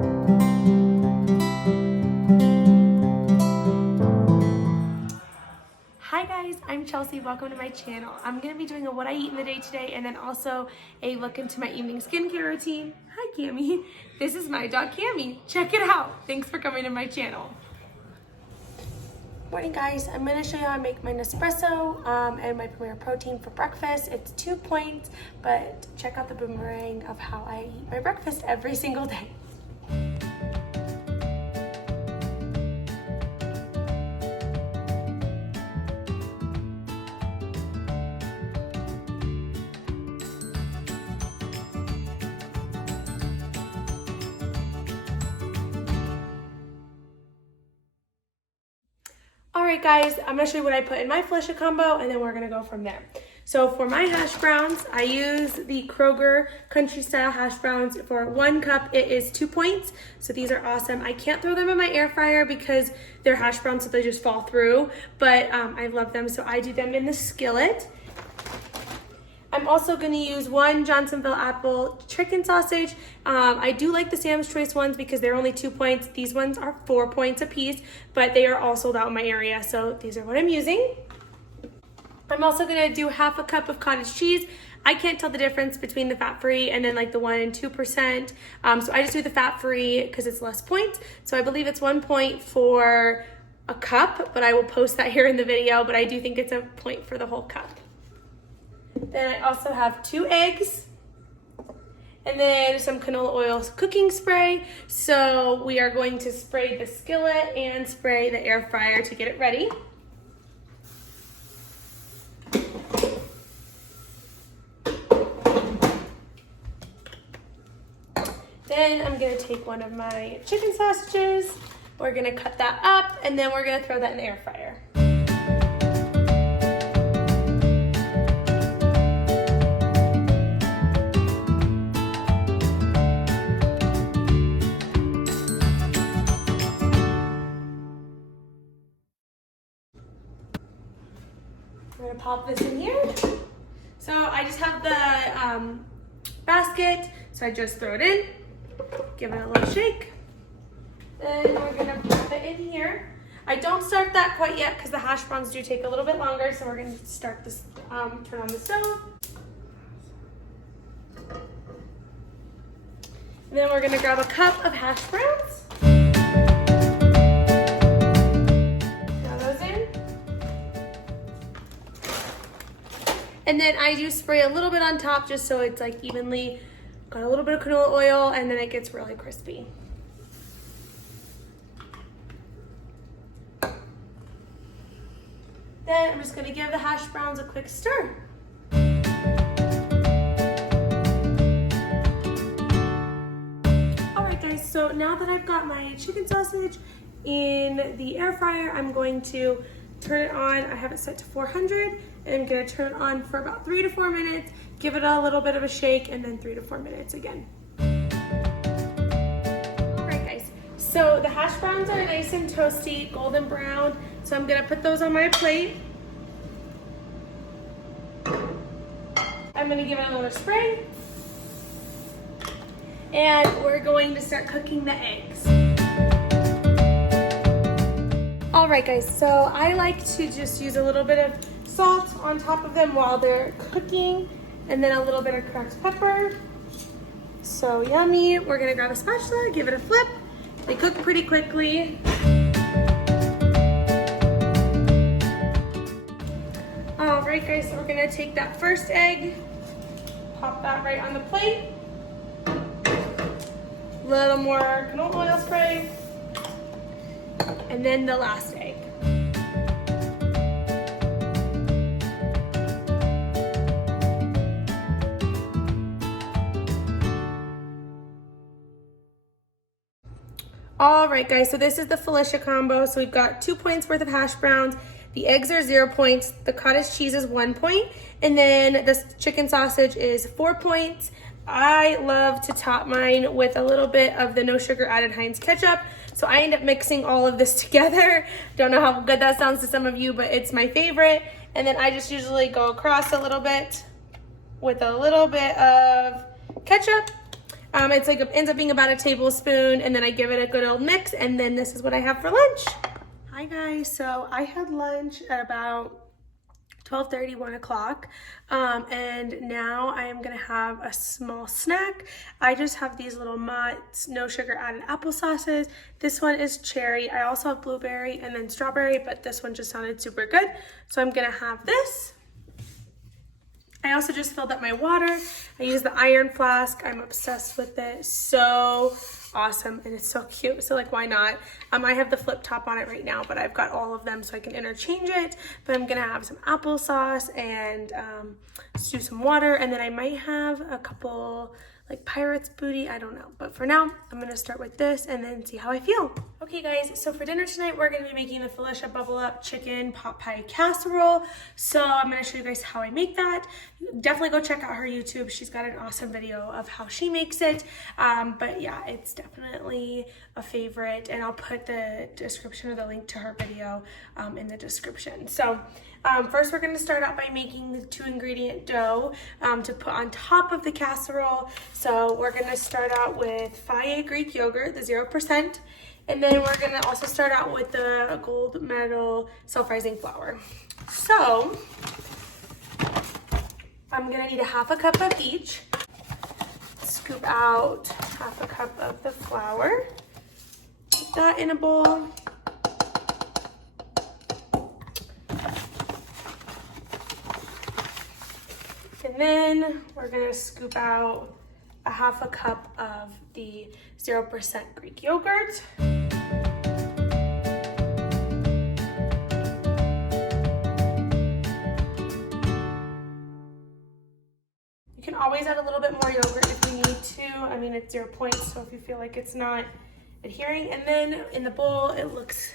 Hi guys, I'm Chelsea. Welcome to my channel. I'm going to be doing a what I eat in the day today and then also a look into my evening skincare routine. Hi Cammie. This is my dog Cammie. Check it out. Thanks for coming to my channel. Morning guys, I'm going to show you how I make my Nespresso and my Premier Protein for breakfast. It's 2 points, but check out the boomerang of how I eat my breakfast every single day. Alright guys, I'm going to show you what I put in my Felicia combo and then we're going to go from there. So for my hash browns, I use the Kroger country style hash browns. For 1 cup, it is 2 points. So these are awesome. I can't throw them in my air fryer because they're hash browns so they just fall through. But I love them, so I do them in the skillet. I'm also going to use 1 Johnsonville apple chicken sausage. I do like the Sam's Choice ones because they're only 2 points. These ones are 4 points a piece, but they are all sold out in my area, so these are what I'm using. I'm also going to do half a cup of cottage cheese. I can't tell the difference between the fat-free and then like the 1% and 2%. So I just do the fat-free because it's less points. So I believe it's 1 point for a cup, but I will post that here in the video, but I do think it's a point for the whole cup. Then I also have 2 eggs and then some canola oil cooking spray. So we are going to spray the skillet and spray the air fryer to get it ready. Then I'm gonna take one of my chicken sausages. We're gonna cut that up and then we're gonna throw that in the air fryer. We're gonna pop this in here. So I just have the basket, so I just throw it in, give it a little shake. Then we're gonna pop it in here. I don't start that quite yet because the hash browns do take a little bit longer, so we're gonna start this, turn on the stove. And then we're gonna grab a cup of hash browns. And then I do spray a little bit on top just so it's like evenly got a little bit of canola oil and then it gets really crispy. Then I'm just gonna give the hash browns a quick stir. All right guys, so now that I've got my chicken sausage in the air fryer, I'm going to turn it on. I have it set to 400 and I'm gonna turn it on for about 3 to 4 minutes, give it a little bit of a shake, and then 3 to 4 minutes again. All right guys, so the hash browns are nice and toasty, golden brown, so I'm gonna put those on my plate. I'm gonna give it another spray, and we're going to start cooking the eggs. All right guys, so I like to just use a little bit of salt on top of them while they're cooking, and then a little bit of cracked pepper. So yummy. We're gonna grab a spatula, give it a flip. They cook pretty quickly. All right guys, so we're gonna take that first egg, pop that right on the plate. A little more canola oil spray, and then the last egg. All right guys, so this is the Felicia combo. So we've got 2 points worth of hash browns. The eggs are 0 points. The cottage cheese is 1 point. And then the chicken sausage is 4 points. I love to top mine with a little bit of the No Sugar Added Heinz ketchup. So I end up mixing all of this together. Don't know how good that sounds to some of you, but it's my favorite. And then I just usually go across a little bit with a little bit of ketchup. It's like, it ends up being about a tablespoon, and then I give it a good old mix, and then this is what I have for lunch. Hi guys, so I had lunch at about 12:30, 1 o'clock, and now I am gonna have a small snack. I just have these little Mott's No Sugar Added applesauces. This one is cherry. I also have blueberry and then strawberry, but this one just sounded super good. So I'm gonna have this. I also just filled up my water. I use the iron flask. I'm obsessed with it. So awesome, and it's so cute, so like, why not? I have the flip top on it right now, but I've got all of them so I can interchange it. But I'm gonna have some applesauce and do some water, and then I might have a couple like Pirates booty, I don't know. But for now, I'm gonna start with this and then see how I feel. Okay guys, so for dinner tonight, we're gonna be making the Felicia Bubble Up Chicken Pot Pie Casserole. So I'm gonna show you guys how I make that. Definitely go check out her YouTube. She's got an awesome video of how she makes it. But yeah, it's definitely a favorite, and I'll put the description or the link to her video in the description. So first, we're going to start out by making the 2-ingredient dough to put on top of the casserole. So we're going to start out with Fage Greek yogurt, the 0%, and then we're going to also start out with the gold medal self-rising flour. So I'm going to need a 1/2 cup of each. Scoop out 1/2 cup of the flour. Put that in a bowl. And then we're gonna scoop out a 1/2 cup of the 0% Greek yogurt. You can always add a little bit more yogurt if you need to. I mean, it's 0 points, so if you feel like it's not adhering. And then in the bowl, it looks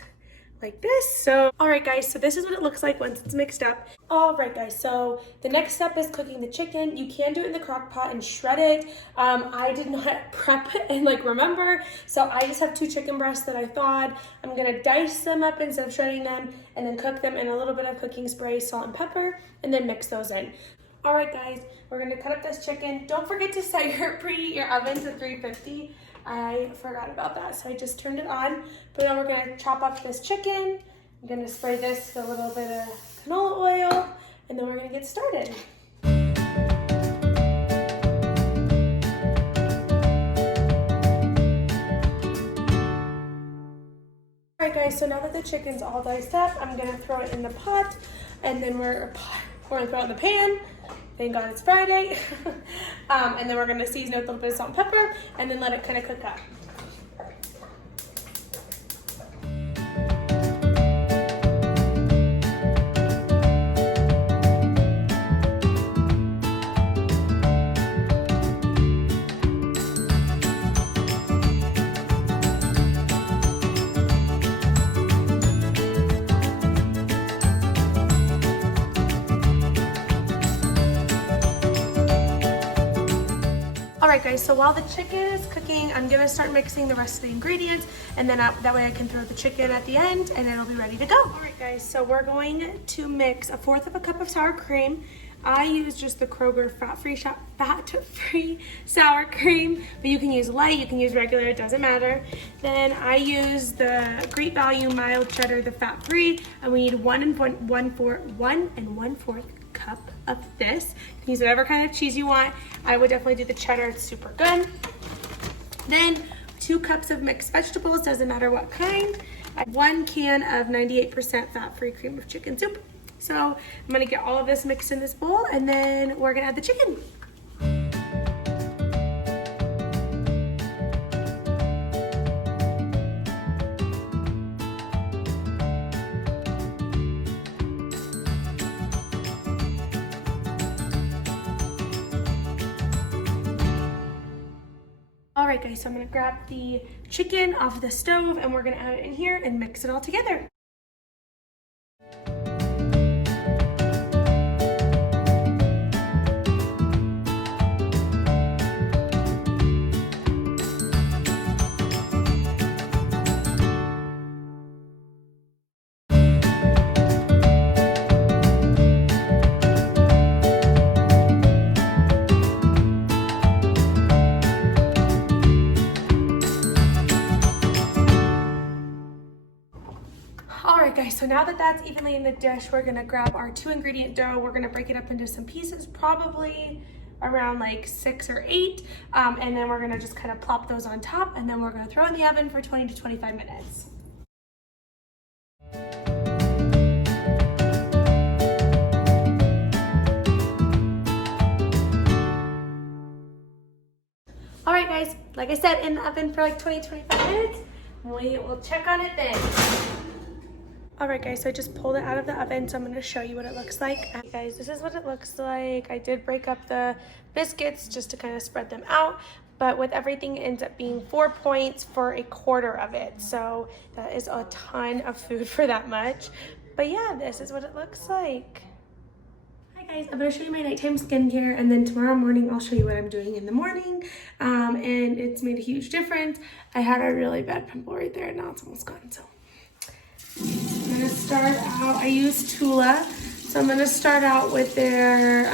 like this. So, all right guys, so this is what it looks like once it's mixed up. All right guys, so the next step is cooking the chicken. You can do it in the crock pot and shred it. I did not prep it and like remember, so I just have 2 chicken breasts that I thawed. I'm gonna dice them up instead of shredding them, and then cook them in a little bit of cooking spray, salt and pepper, and then mix those in. All right guys, we're gonna cut up this chicken. Don't forget to set preheat your oven to 350. I forgot about that, so I just turned it on. But now we're gonna chop up this chicken. I'm gonna spray this with a little bit of canola oil, and then we're gonna get started. All right guys, so now that the chicken's all diced up, I'm gonna throw it in the pot, and then we're gonna throw it in the pan. Thank God it's Friday. And then we're gonna season it with a little bit of salt and pepper, and then let it kind of cook up. Alright guys, so while the chicken is cooking, I'm going to start mixing the rest of the ingredients, and then that way I can throw the chicken at the end and it'll be ready to go. Alright guys, so we're going to mix 1/4 cup of sour cream. I use just the Kroger fat-free sour cream, but you can use light, you can use regular, it doesn't matter. Then I use the Great Value mild cheddar, the fat-free, and we need 1 1/4 cup of this. You can use whatever kind of cheese you want. I would definitely do the cheddar, it's super good. Then 2 cups of mixed vegetables, doesn't matter what kind. 1 can of 98% fat-free cream of chicken soup. So I'm gonna get all of this mixed in this bowl, and then we're gonna add the chicken. All right guys, so I'm gonna grab the chicken off the stove, and we're gonna add it in here and mix it all together. right guys, so now that that's evenly in the dish, we're gonna grab our 2-ingredient dough. We're gonna break it up into some pieces, probably around like 6 or 8. And then we're gonna just kind of plop those on top, and then we're gonna throw in the oven for 20 to 25 minutes. All right guys, like I said, in the oven for like 20 to 25 minutes. We will check on it then. All right guys, so I just pulled it out of the oven, so I'm gonna show you what it looks like. Okay, guys, this is what it looks like. I did break up the biscuits just to kind of spread them out, but with everything, it ends up being 4 points for a quarter of it. So that is a ton of food for that much. But yeah, this is what it looks like. Hi guys, I'm going to show you my nighttime skincare, and then tomorrow morning I'll show you what I'm doing in the morning. And it's made a huge difference. I had a really bad pimple right there, and now it's almost gone. So I'm going to start out, I use Tula. So I'm going to start out with their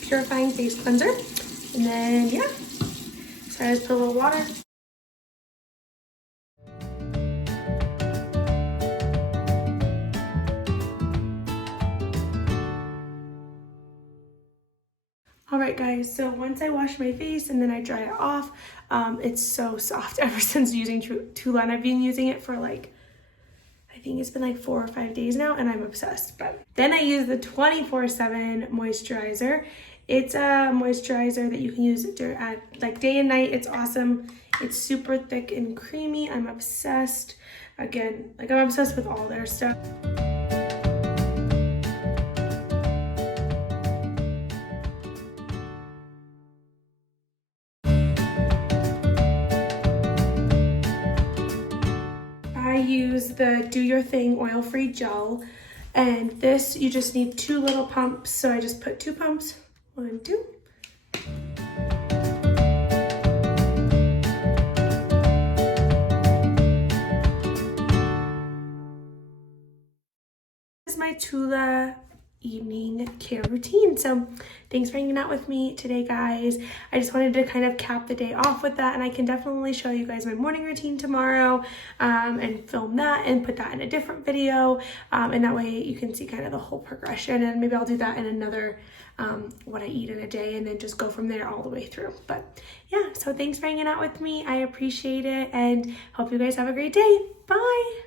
Purifying Face Cleanser. And then, yeah, so I just put a little water. All right guys, so once I wash my face and then I dry it off, it's so soft ever since using Tula, and I've been using it for like, I think it's been like 4 or 5 days now, and I'm obsessed. But then I use the 24/7 moisturizer. It's a moisturizer that you can use at like day and night. It's awesome. It's super thick and creamy. I'm obsessed. Again, like I'm obsessed with all their stuff. I use the Do Your Thing oil-free gel, and this you just need 2 little pumps, so I just put 2 pumps, 1, 2. This is my Tula evening care routine. So thanks for hanging out with me today, guys. I just wanted to kind of cap the day off with that, and I can definitely show you guys my morning routine tomorrow, and film that and put that in a different video, and that way you can see kind of the whole progression, and maybe I'll do that in another what I eat in a day, and then just go from there all the way through. But yeah, so thanks for hanging out with me. I appreciate it, and hope you guys have a great day. Bye.